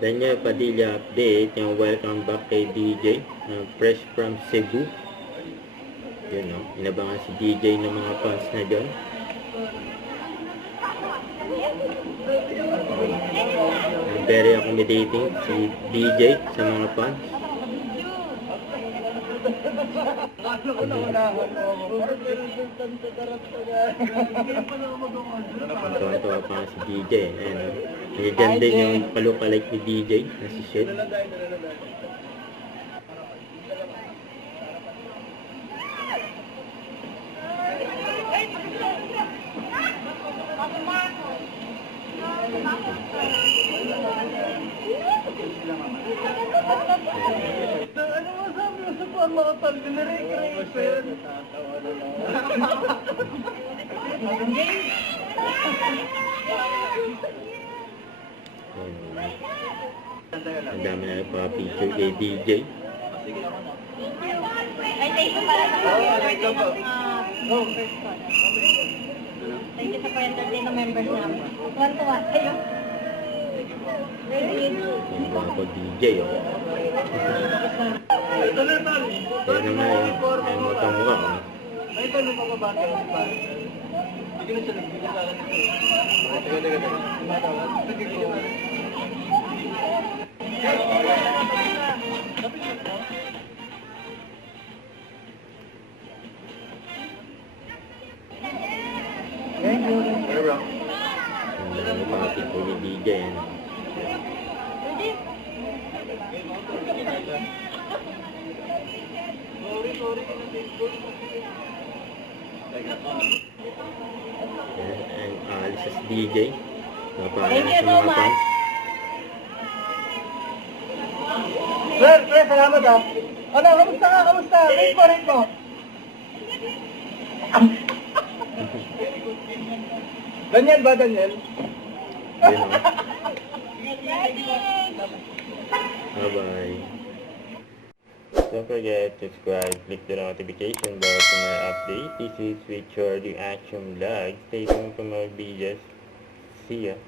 Daniel Padilla update, yung welcome back kay DJ, fresh from Cebu. Yun, no? Inabangan si DJ ng mga fans na dyan. Very accommodating si DJ sa mga fans. Tuwa-tuwa pa si DJ. Ayan, dyan din yung palukalike ni DJ na si Shed. Mga talbi na rin, Raven. Ang dami na nagpa-picture kay DJ. Ay, thank you pala sa thank you sa pa-entertain ng members namin. Tuwan-tuwa kayo. Yung mga pag-DJ, oh. Ito na, Tal. Kaya naman yung mukha-mukha, oh. Ay, ito na pababati. Hindi na siya nagbigay sa akin. Teka. Thank you. Yung nagpa-picture ni DJ, ano. Ang alis sa DJ. Thank you so much. Sir, salamat ah. Ano, kamusta ka? Kamusta? Wait mo. Daniel ba, Daniel? Yun, oh. Bye-bye. Don't forget to subscribe, click the notification bell for more updates. This is Richard, the Action Vlog. Stay tuned for more videos. See ya.